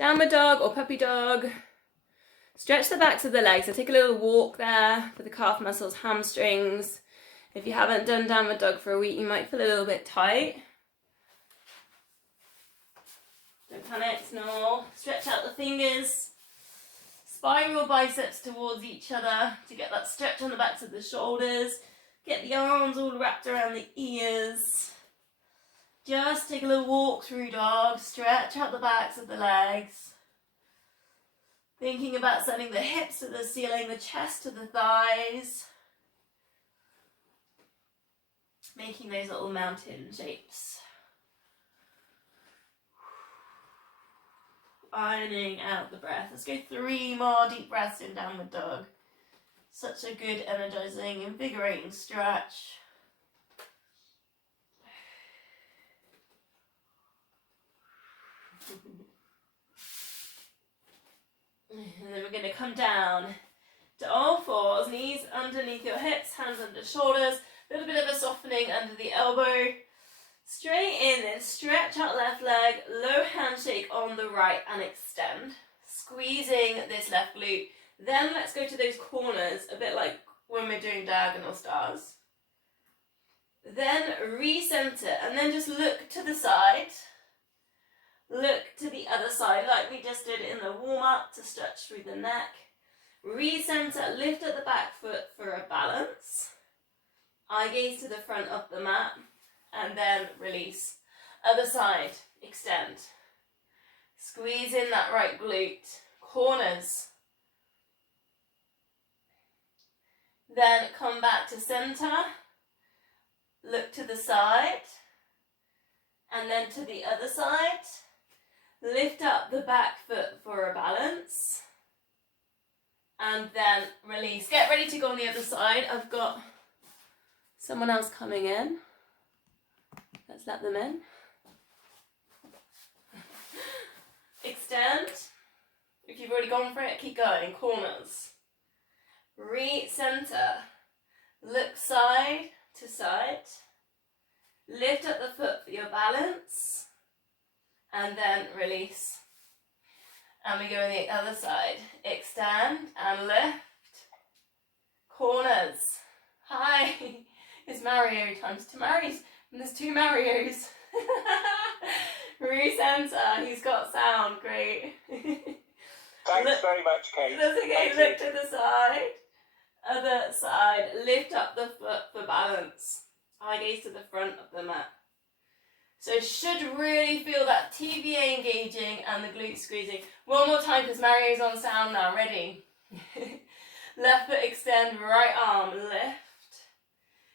Downward dog or puppy dog. Stretch the backs of the legs. So take a little walk there for the calf muscles, hamstrings. If you haven't done downward dog for a week, you might feel a little bit tight. Don't panic, it's normal. Stretch out the fingers. Spiral biceps towards each other to get that stretch on the backs of the shoulders. Get the arms all wrapped around the ears. Just take a little walk through dog. Stretch out the backs of the legs. Thinking about sending the hips to the ceiling, the chest to the thighs. Making those little mountain shapes. Ironing out the breath. Let's go 3 more deep breaths in downward dog. Such a good, energizing, invigorating stretch. And then we're going to come down to all fours, knees underneath your hips, hands under shoulders, a little bit of a softening under the elbow. Straight in, then stretch out left leg, low handshake on the right and extend. Squeezing this left glute. Then let's go to those corners, a bit like when we're doing diagonal stars. Then recenter and then just look to the side. Look to the other side like we just did in the warm-up to stretch through the neck. Recenter, lift at the back foot for a balance. Eye gaze to the front of the mat. And then release. Other side, extend. Squeeze in that right glute. Corners. Then come back to center. Look to the side. And then to the other side. Lift up the back foot for a balance. And then release. Get ready to go on the other side. I've got someone else coming in. Let's let them in. Extend. If you've already gone for it, keep going. Corners. Recenter. Look side to side. Lift up the foot for your balance. And then release. And we go on the other side. Extend and lift. Corners. Hi. It's Mario times 2 Marios. And there's 2 Marios. Recenter. He's got sound. Great. Thanks very much, Kate. That's okay. Look to the side. Other side. Lift up the foot for balance. Eye gaze to the front of the mat. So should really feel that TVA engaging and the glute squeezing. One more time because Mario's on sound now. Ready? Left foot extend, right arm lift.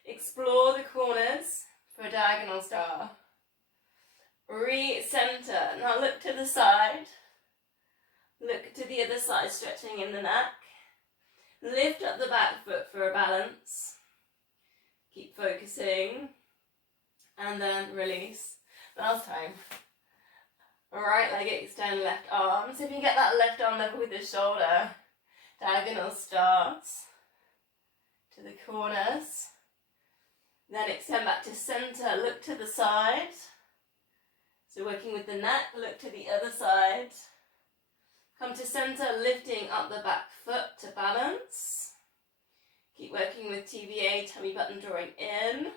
Explore the corners for a diagonal star. Recenter. Now look to the side. Look to the other side, stretching in the neck. Lift up the back foot for a balance. Keep focusing. And then release. Last time. Right leg extend, left arm. So if you can get that left arm level with the shoulder. Diagonal stars. To the corners. Then extend back to center, look to the side. So working with the neck, look to the other side. Come to center, lifting up the back foot to balance. Keep working with TVA, tummy button drawing in.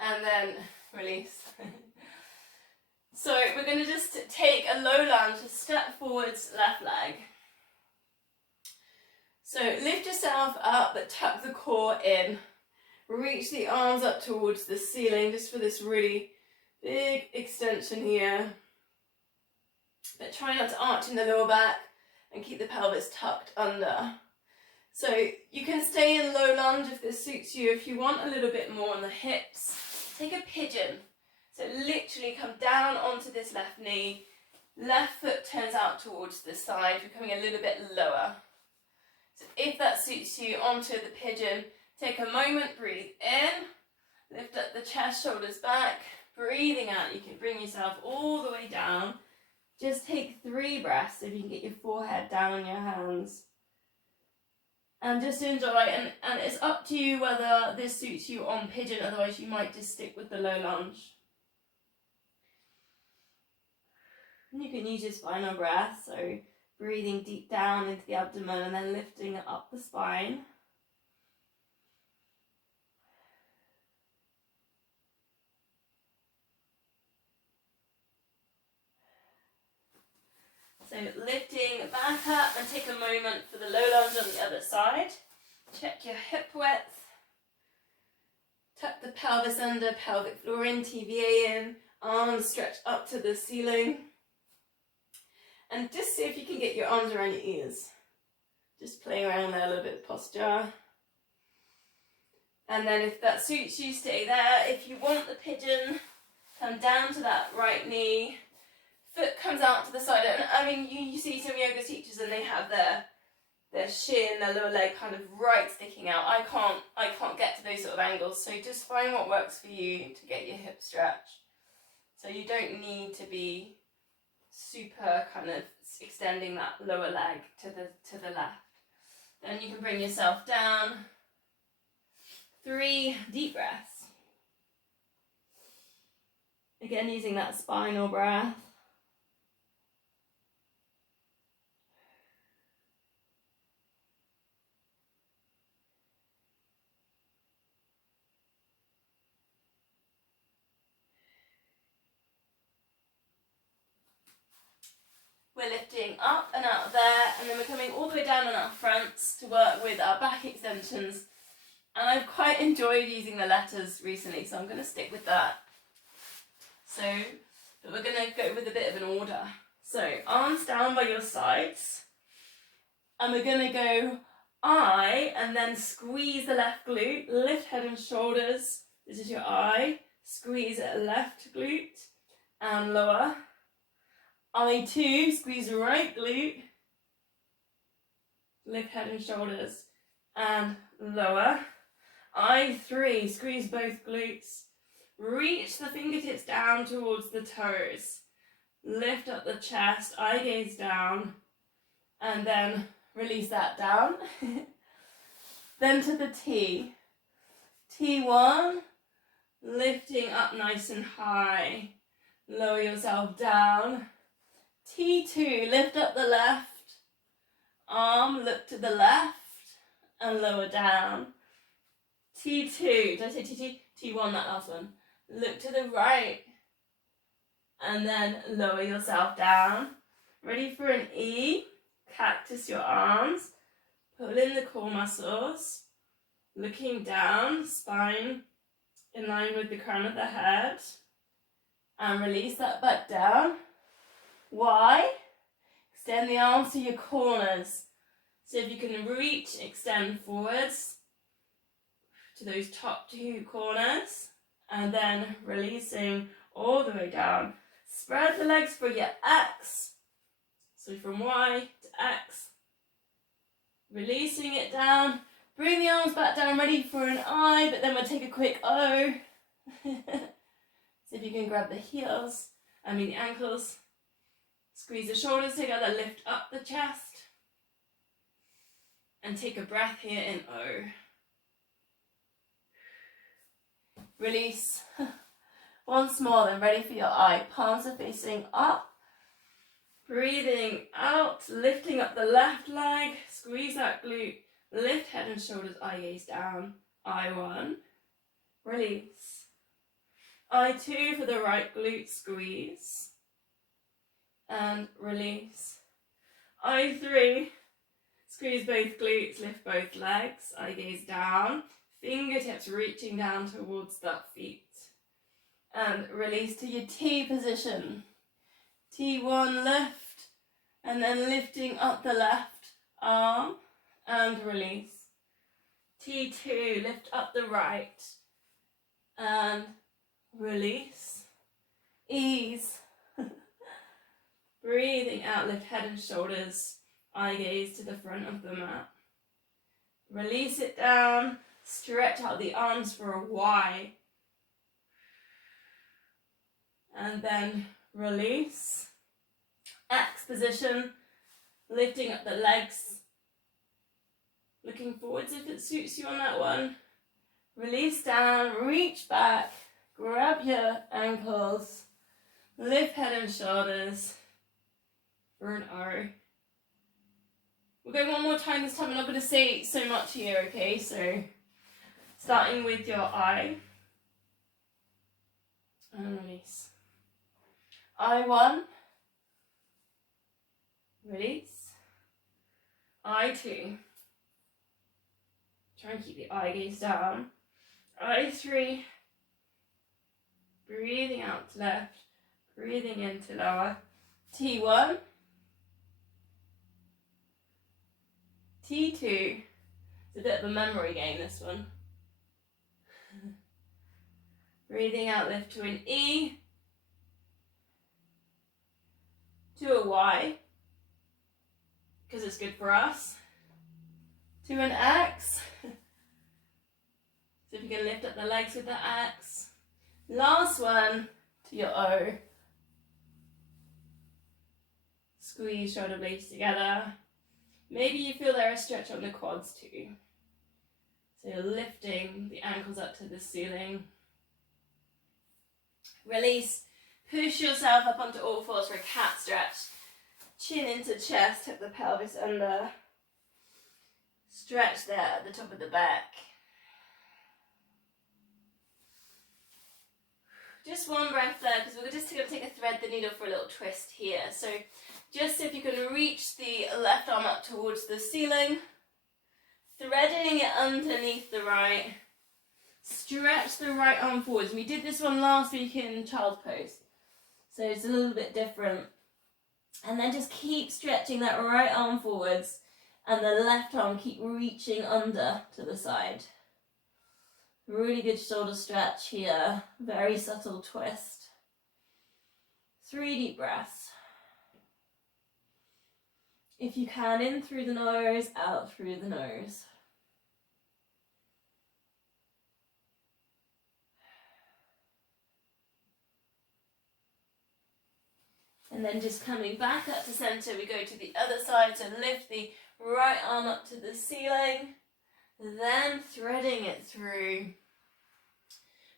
And then release. So we're going to just take a low lunge, step forwards, left leg. So lift yourself up, but tuck the core in. Reach the arms up towards the ceiling, just for this really big extension here. But try not to arch in the lower back and keep the pelvis tucked under. So you can stay in low lunge if this suits you. If you want a little bit more on the hips, take a pigeon. So literally come down onto this left knee. Left foot turns out towards the side, becoming a little bit lower. So if that suits you, onto the pigeon. Take a moment, breathe in. Lift up the chest, shoulders back. Breathing out, you can bring yourself all the way down. Just take 3 breaths if you can get your forehead down on your hands. And just enjoy, and it's up to you whether this suits you on pigeon, otherwise you might just stick with the low lunge. And you can use your spinal breath, so breathing deep down into the abdomen and then lifting up the spine. So lifting back up and take a moment for the low lunge on the other side. Check your hip width. Tuck the pelvis under, pelvic floor in, TVA in, arms stretch up to the ceiling. And just see if you can get your arms around your ears. Just playing around there a little bit with posture. And then if that suits you, stay there. If you want the pigeon, come down to that right knee. Foot comes out to the side. And I mean, you see some yoga teachers and they have their shin, their lower leg kind of right sticking out. I can't get to those sort of angles. So just find what works for you to get your hip stretch. So you don't need to be super kind of extending that lower leg to the left. Then you can bring yourself down. 3 deep breaths. Again, using that spinal breath. We're lifting up and out there, and then we're coming all the way down on our fronts to work with our back extensions. And I've quite enjoyed using the letters recently, so I'm going to stick with that. So, but we're going to go with a bit of an order. So, arms down by your sides. And we're going to go I, and then squeeze the left glute, lift head and shoulders. This is your I. Squeeze left glute and lower. I2, squeeze right glute, lift head and shoulders, and lower. I3, squeeze both glutes, reach the fingertips down towards the toes, lift up the chest, eye gaze down, and then release that down. Then to the T. T1, lifting up nice and high, lower yourself down. T2, lift up the left arm, look to the left and lower down. T2, did I say T2? T1, that last one. Look to the right and then lower yourself down. Ready for an E, cactus your arms, pull in the core muscles, looking down, spine in line with the crown of the head, and release that back down. Y, extend the arms to your corners. So if you can reach, extend forwards to those top 2 corners, and then releasing all the way down. Spread the legs for your X. So from Y to X, releasing it down. Bring the arms back down, ready for an I, but then we'll take a quick O. So if you can grab the the ankles. Squeeze the shoulders together, lift up the chest. And take a breath here in O. Release. Once more, then ready for your I. Palms are facing up. Breathing out, lifting up the left leg. Squeeze that glute. Lift head and shoulders, eye gaze down. I1. Release. I2 for the right glute, squeeze. And release. I3, squeeze both glutes, lift both legs, eye gaze down, fingertips reaching down towards that feet. And release to your T position. T1 lift, and then lifting up the left arm, and release. T2, lift up the right, and release. Ease. Breathing out, lift head and shoulders, eye gaze to the front of the mat. Release it down, stretch out the arms for a Y. And then release. X position, lifting up the legs. Looking forwards if it suits you on that one. Release down, reach back, grab your ankles, lift head and shoulders. for an O. We'll go one more time this time. I'm not going to say so much here, okay? So, starting with your I. And release. I1. Release. I2. Try and keep the eye gaze down. I3. Breathing out to left. Breathing into lower. T1. T2. It's a bit of a memory game, this one. Breathing out, lift to an E. To a Y. Because it's good for us. To an X. So if you can lift up the legs with the X. Last one, to your O. Squeeze shoulder blades together. Maybe you feel there a stretch on the quads too. So you're lifting the ankles up to the ceiling. Release. Push yourself up onto all fours for a cat stretch. Chin into chest, tuck the pelvis under. Stretch there at the top of the back. Just one breath there, because we're just going to take a thread the needle for a little twist here. So just if you can reach the left arm up towards the ceiling, threading it underneath the right. Stretch the right arm forwards. We did this one last week in child's pose, so it's a little bit different. And then just keep stretching that right arm forwards, and the left arm keep reaching under to the side. Really good shoulder stretch here. Very subtle twist. 3 deep breaths. If you can, in through the nose, out through the nose. And then just coming back up to center, we go to the other side. So lift the right arm up to the ceiling, then threading it through.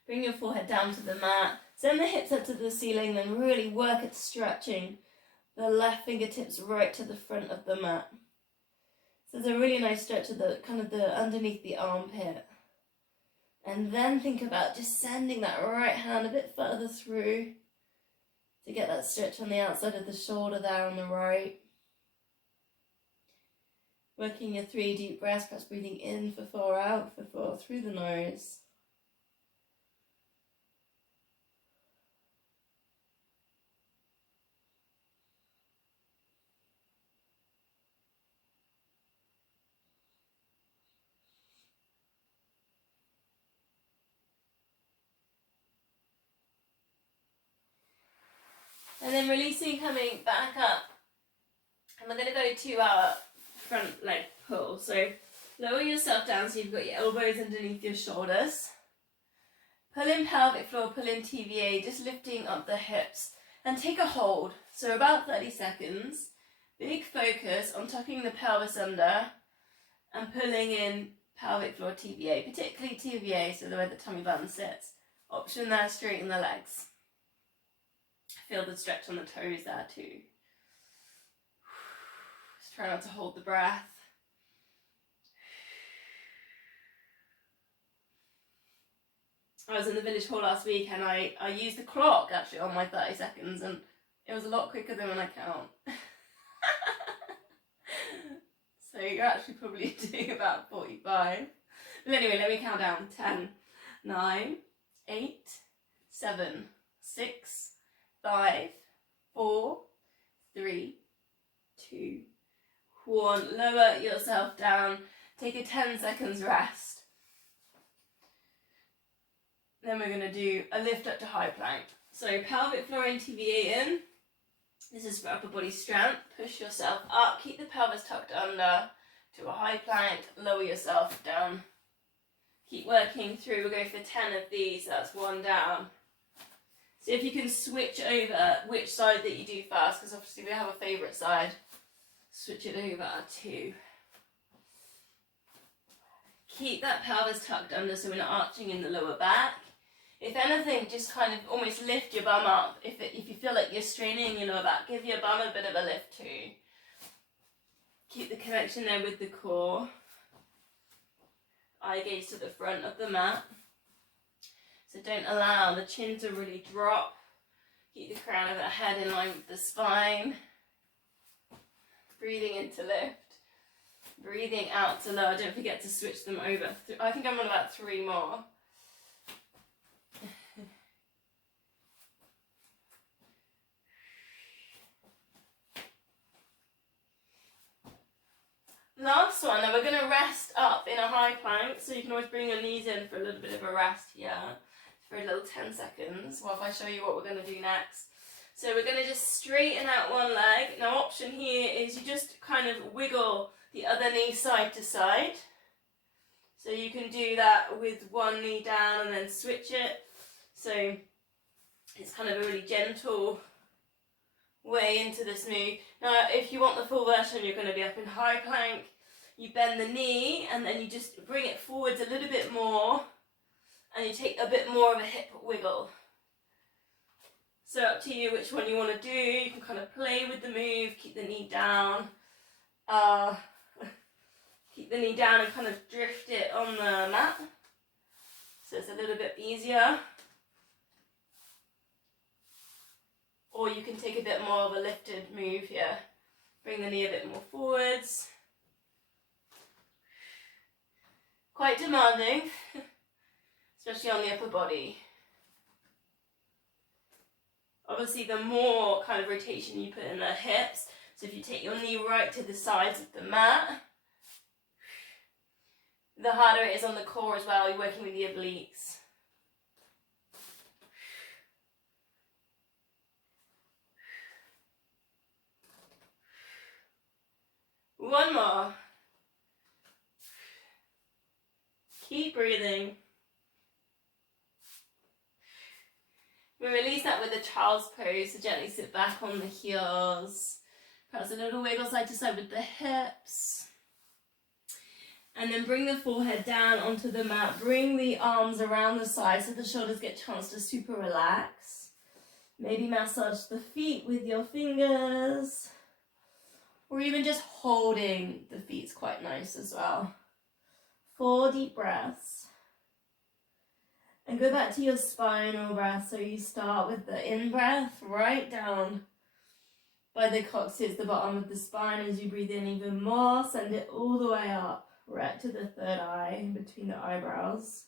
Bring your forehead down to the mat. Send the hips up to the ceiling, then really work at stretching the left fingertips right to the front of the mat. So there's a really nice stretch of the kind of the underneath the armpit. And then think about just sending that right hand a bit further through to get that stretch on the outside of the shoulder there on the right. Working your 3 deep breaths, perhaps breathing in for 4, out for 4, through the nose. And then releasing, coming back up. And we're going to go to our front leg pull. So lower yourself down so you've got your elbows underneath your shoulders. Pull in pelvic floor, pull in TVA, just lifting up the hips. And take a hold. So about 30 seconds. Big focus on tucking the pelvis under and pulling in pelvic floor TVA, particularly TVA, so the way the tummy button sits. Option there, straighten the legs. Feel the stretch on the toes there too. Just try not to hold the breath. I was in the village hall last week and I used the clock actually on my 30 seconds and it was a lot quicker than when I count. So you're actually probably doing about 45. But anyway, let me count down. 10, 9, 8, 7, 6, 5, 4, 3, 2, 1. Lower yourself down. Take a 10 seconds rest. Then we're going to do a lift up to high plank. So pelvic floor and TVA in. This is for upper body strength. Push yourself up. Keep the pelvis tucked under to a high plank. Lower yourself down. Keep working through. We'll go for 10 of these. That's 1 down. See if you can switch over which side that you do first, because obviously we have a favourite side. Switch it over to. Keep that pelvis tucked under so we're not arching in the lower back. If anything, just kind of almost lift your bum up. If you feel like you're straining your lower back, give your bum a bit of a lift too. Keep the connection there with the core. Eye gaze to the front of the mat. So don't allow the chin to really drop. Keep the crown of the head in line with the spine. Breathing in to lift. Breathing out to lower. Don't forget to switch them over. I think I'm on about 3 more. Last one, now we're going to rest up in a high plank, so you can always bring your knees in for a little bit of a rest here, for a little 10 seconds, while I show you what we're going to do next. So we're going to just straighten out one leg. Now option here is you just kind of wiggle the other knee side to side. So you can do that with one knee down and then switch it. So it's kind of a really gentle way into this move. Now if you want the full version, you're going to be up in high plank. You bend the knee and then you just bring it forwards a little bit more and you take a bit more of a hip wiggle. So up to you which one you want to do. You can kind of play with the move, keep the knee down. Keep the knee down and kind of drift it on the mat. So it's a little bit easier. Or you can take a bit more of a lifted move here. Bring the knee a bit more forwards. Quite demanding, especially on the upper body. Obviously, the more kind of rotation you put in the hips, so if you take your knee right to the sides of the mat, the harder it is on the core as well. You're working with the obliques. One more. Keep breathing. We release that with a child's pose, so gently sit back on the heels. Perhaps a little wiggle side to side with the hips. And then bring the forehead down onto the mat. Bring the arms around the side so the shoulders get a chance to super relax. Maybe massage the feet with your fingers. Or even just holding the feet's quite nice as well. 4 deep breaths. And go back to your spinal breath. So you start with the in-breath right down by the coccyx, the bottom of the spine. As you breathe in even more, send it all the way up, right to the third eye, between the eyebrows.